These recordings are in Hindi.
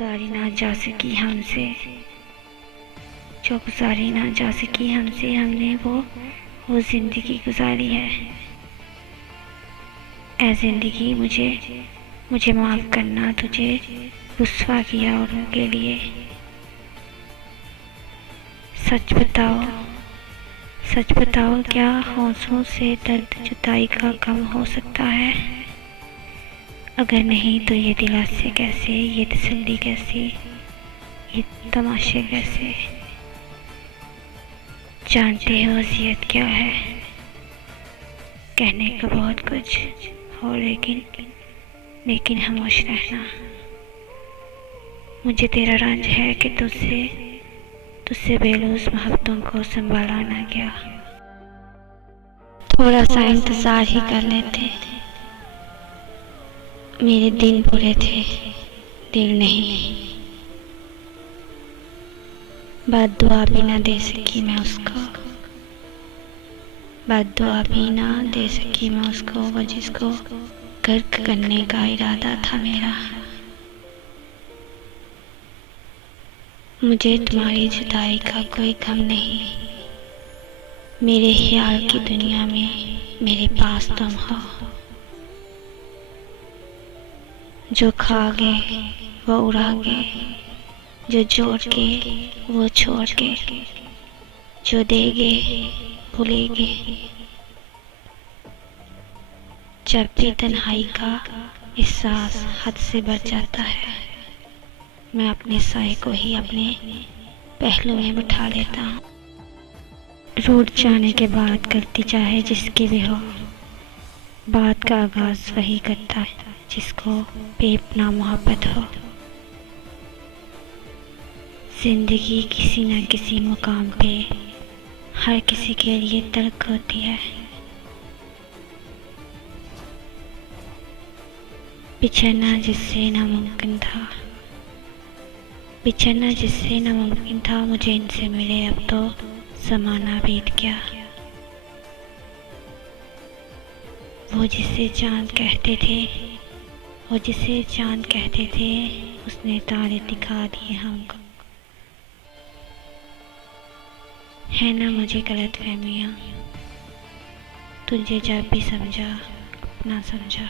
गुजारी ना जा सकी हमसे, जो गुजारी ना जा सकी हमसे, हमने वो जिंदगी गुजारी है। ऐ जिंदगी मुझे माफ़ करना, तुझे रुस्वा किया औरों के लिए। सच बताओ क्या होंठों से दर्द जुदाई का कम हो सकता है? अगर नहीं तो ये दिलासे कैसे, ये तसल्ली कैसे, ये तमाशे कैसे? जानते हो अज़ियत क्या है? कहने का बहुत कुछ हो, लेकिन खामोश रहना। मुझे तेरा रंज है कि तुझसे बेलूस मोहब्बतों को संभाला ना गया। थोड़ा सा इंतज़ार ही कर लेते। मेरे दिन बुरे थे, दिल नहीं। बद्दुआ भी ना दे सकी मैं उसको, बद्दुआ भी ना दे सकी मैं उसको, वो जिसको गर्क करने का इरादा था मेरा। मुझे तुम्हारी जुदाई का कोई गम नहीं। मेरे ख्याल की दुनिया में मेरे पास तुम हो। जो खागे वो उड़ागे, जो जोड़ के वो छोड़ के, जो देगे भूलेगे। जब भी तन्हाई का एहसास हद से बढ़ जाता है, मैं अपने साए को ही अपने पहलू में बिठा लेता हूँ। रूठ जाने के बाद गलती चाहे जिसकी भी हो, बात का आगाज वही करता है जिसको बेपनाह मोहब्बत हो। जिंदगी किसी न किसी मुकाम पे हर किसी के लिए तल्ख होती है। बिछड़ना जिससे नामुमकिन था, बिछड़ना जिससे नामुमकिन था, मुझे इनसे मिले अब तो ज़माना बीत गया। वो जिसे चांद कहते थे, वो जिसे चांद कहते थे, उसने तारे दिखा दिए हमको। है ना मुझे गलतफहमियाँ, तुझे जब भी समझा अपना समझा।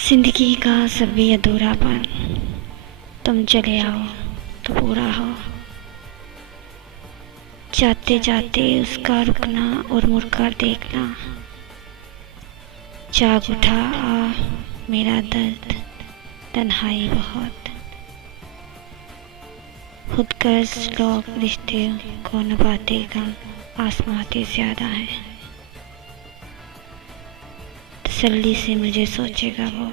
जिंदगी का सभी अधूरापन तुम चले आओ तो पूरा हो। जाते जाते उसका रुकना और मुड़कर देखना। जाग उठा मेरा दर्द, तन्हाई बहुत। खुदगर्ज लोग रिश्ते को निभाते गम आसमाते ज्यादा है। तसल्ली से मुझे सोचेगा वो,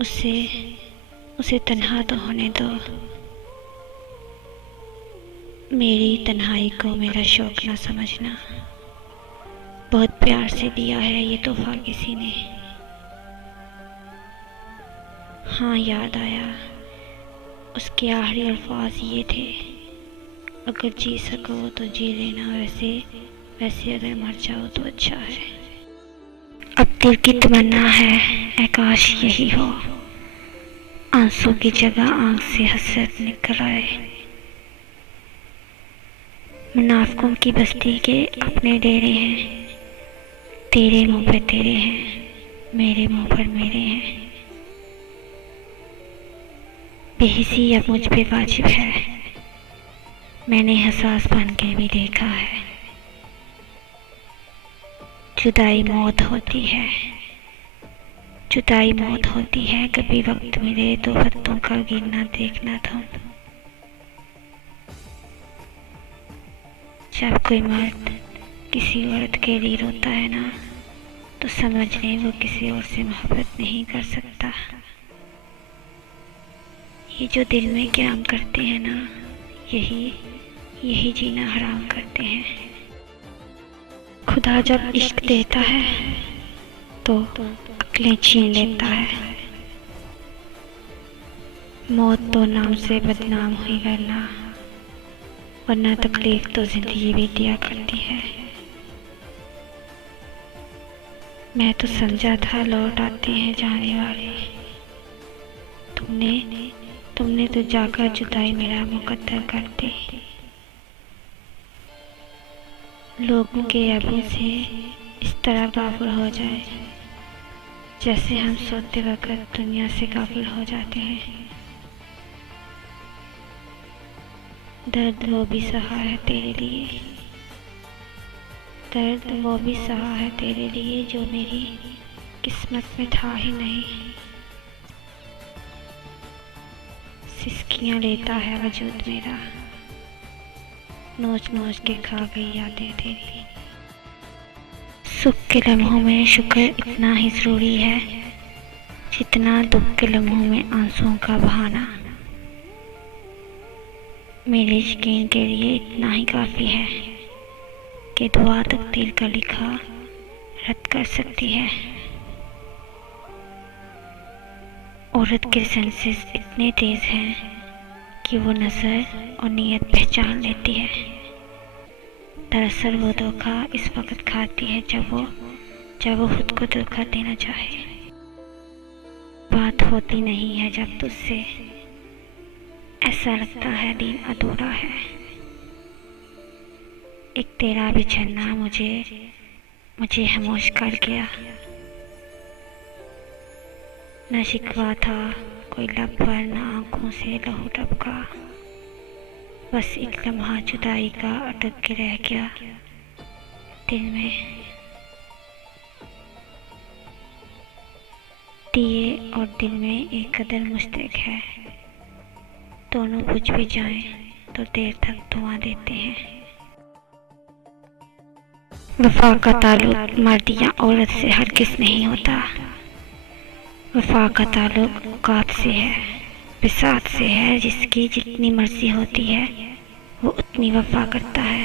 उसे तन्हा तो होने दो। मेरी तन्हाई को मेरा शौक ना समझना। बहुत प्यार से दिया है ये तोहफा किसी ने। हाँ याद आया, उसके आखिरी अल्फाज ये थे, अगर जी सको तो जी लेना, वैसे अगर मर जाओ तो अच्छा है। अब दिल की तमन्ना है काश यही हो, आंसू की जगह आंख से हसरत निकल आए। मुनाफिकों की बस्ती के अपने डेरे हैं, तेरे मुंह पे तेरे हैं, मेरे मुंह पर मेरे हैं। बेहिसी अब मुझ पे वाजिब है, मैंने हसास बन के भी देखा है। जुदाई मौत होती है, जुदाई मौत होती है। कभी वक्त मिले तो पत्तों का गिरना देखना तुम। जब कोई मर्द किसी औरत के लिए रोता है ना, तो समझ लें वो किसी और से मोहब्बत नहीं कर सकता। ये जो दिल में क़याम करते हैं ना, यही जीना हराम करते हैं। खुदा जब इश्क देता है तो अक्लें छीन लेता है। मौत तो नाम से बदनाम हुई वरना तकलीफ तो जिंदगी भी दिया करती है। मैं तो समझा था लौट आते हैं जाने वाले, तुमने तो जाकर जुदाई मेरा मुकद्दर कर दी। लोगों के ऐबों से इस तरह गाफिल हो जाए जैसे हम सोते वक्त दुनिया से गाफिल हो जाते हैं। दर्द वो भी सहा है तेरे लिए, दर्द वो भी सहा है तेरे लिए जो मेरी किस्मत में था ही नहीं। सिसकियाँ लेता है वजूद मेरा, नोच नोच के खा गई यादें तेरी। सुख के लम्हों में शुक्र इतना ही ज़रूरी है जितना दुख के लम्हों में आंसुओं का बहाना। मेरे यकीन के लिए इतना ही काफ़ी है कि दुआ तकदीर का लिखा रद्द कर सकती है। औरत के सेंसेस इतने तेज़ हैं कि वो नज़र और नीयत पहचान लेती है। दरअसल वो धोखा इस वक्त खाती है जब वो खुद को धोखा देना चाहे। बात होती नहीं है जब तुझसे ऐसा लगता है दिन अधूरा है। एक तेरा बिछड़ना मुझे खामोश कर गया। न शिकवा था कोई लब पर, न आंखों से लहू टपका। बस एक लम्हा जुदाई का अटक के रह गया दिल में। दिए और दिल में एक कदर मुश्तरक है, दोनों बुझ भी जाएं तो देर तक धुआं देते हैं। वफा का ताल्लुक मर्द या औरत से हरगिज़ नहीं होता। वफा का ताल्लुक औकात से है, बिसात से है। जिसकी जितनी मर्जी होती है वो उतनी वफा करता है।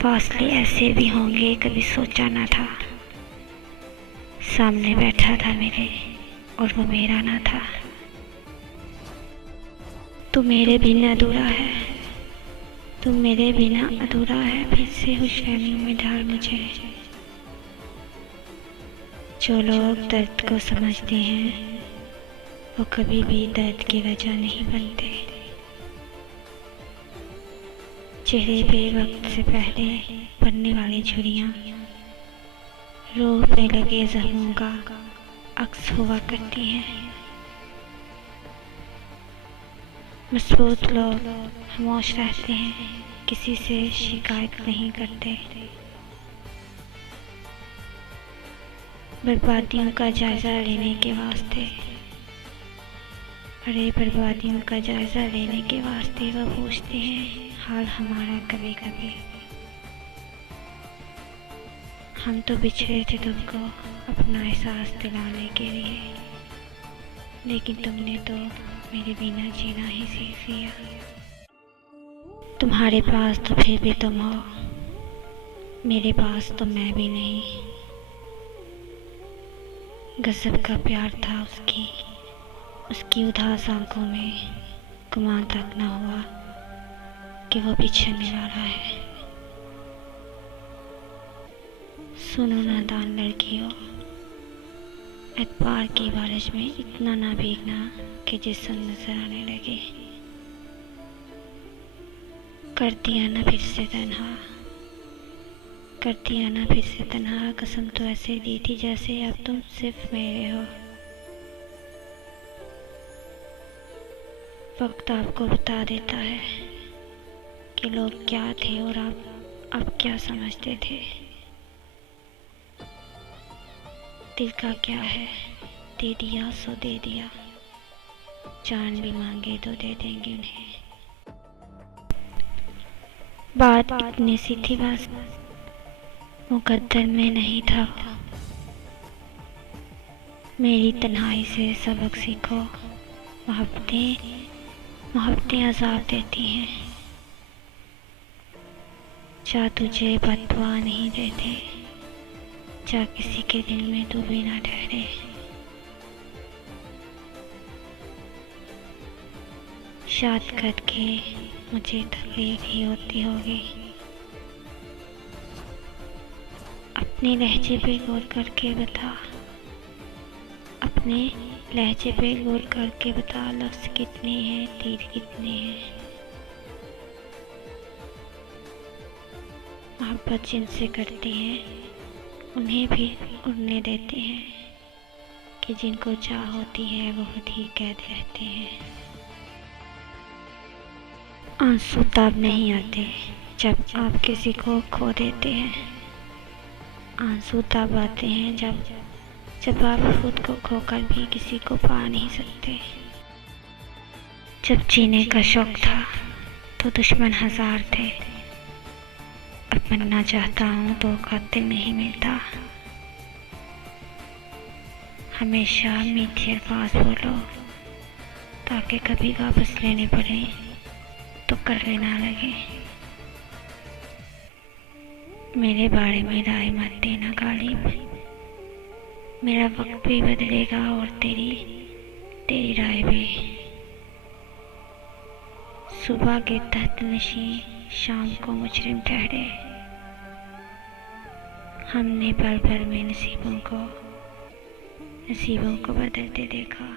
फासले ऐसे भी होंगे कभी सोचा ना था। सामने बैठा था मेरे और वो मेरा ना था। तू मेरे बिना अधूरा है, तू मेरे बिना अधूरा है। फिर से खुशफहमियों में डाल मुझे। जो लोग दर्द को समझते हैं वो कभी भी दर्द की वजह नहीं बनते। चेहरे पे वक्त से पहले पड़ने वाली छुरियां रूह पे लगे जख्मों का अक्स हुआ करती हैं। मजबूत लोग खामोश रहते हैं, किसी से शिकायत नहीं करते। बर्बादियों का जायज़ा लेने के वास्ते, बर्बादियों का जायज़ा लेने के वास्ते वो पूछते हैं हाल हमारा कभी कभी। हम तो बिछड़े थे तुमको अपना एहसास दिलाने के लिए, लेकिन तुमने तो मेरे बिना जीना ही सीख लिया। तुम्हारे पास तो फिर भी तुम हो, मेरे पास तो मैं भी नहीं। गज़ब का प्यार था उसकी उदास आंखों में गुमान तक न हुआ कि वो बिछड़ने वाला है। सुनो नादान लड़कियों, एतबार की बारिश में इतना ना भीगना कि जिस्म नजर आने लगे। कर दिया ना फिर से तन्हा, कर दिया ना फिर से तन्हा। कसम तो ऐसे दी थी जैसे अब तुम सिर्फ मेरे हो। वक्त आपको बता देता है कि लोग क्या थे और अब क्या समझते थे। दिल का क्या है, दे दिया सो दे दिया। जान भी मांगे तो दे देंगे उन्हें। बात इतनी सी थी बस, मुकद्दर में नहीं था। मेरी तन्हाई से सबक सीखो। मोहब्बतें अज़ाब देती हैं। जा तुझे बददुआ नहीं देते, जा किसी के दिल में तू भी ना ठहरे। शायद करके मुझे तकलीफ ही होती होगी। अपने लहजे पे गौर करके बता, अपने लहजे पे गौर करके बता, लफ्ज़ कितने हैं, तीर कितने हैं। मोहब्बत जिनसे करते हैं उन्हें भी उड़ने देते हैं, कि जिनको चाह होती है वो खुद ही कैद रहते हैं। आंसू तब नहीं आते जब आप किसी को खो देते हैं, आंसू तब आते हैं जब आप खुद को खोकर भी किसी को पा नहीं सकते। जब जीने का शौक था तो दुश्मन हजार थे, अब बनना चाहता हूँ तो कातिल नहीं मिलता। हमेशा मीठे अल्फाज बोलो ताकि कभी वापस लेने पड़े तो कर लेना लगे। मेरे बारे में राय मत देना गालिब, मेरा वक्त भी बदलेगा और तेरी राय भी। सुबह के तहत नशी शाम को मुजरिम ठहरे, हमने पल भर में नसीबों को बदलते देखा।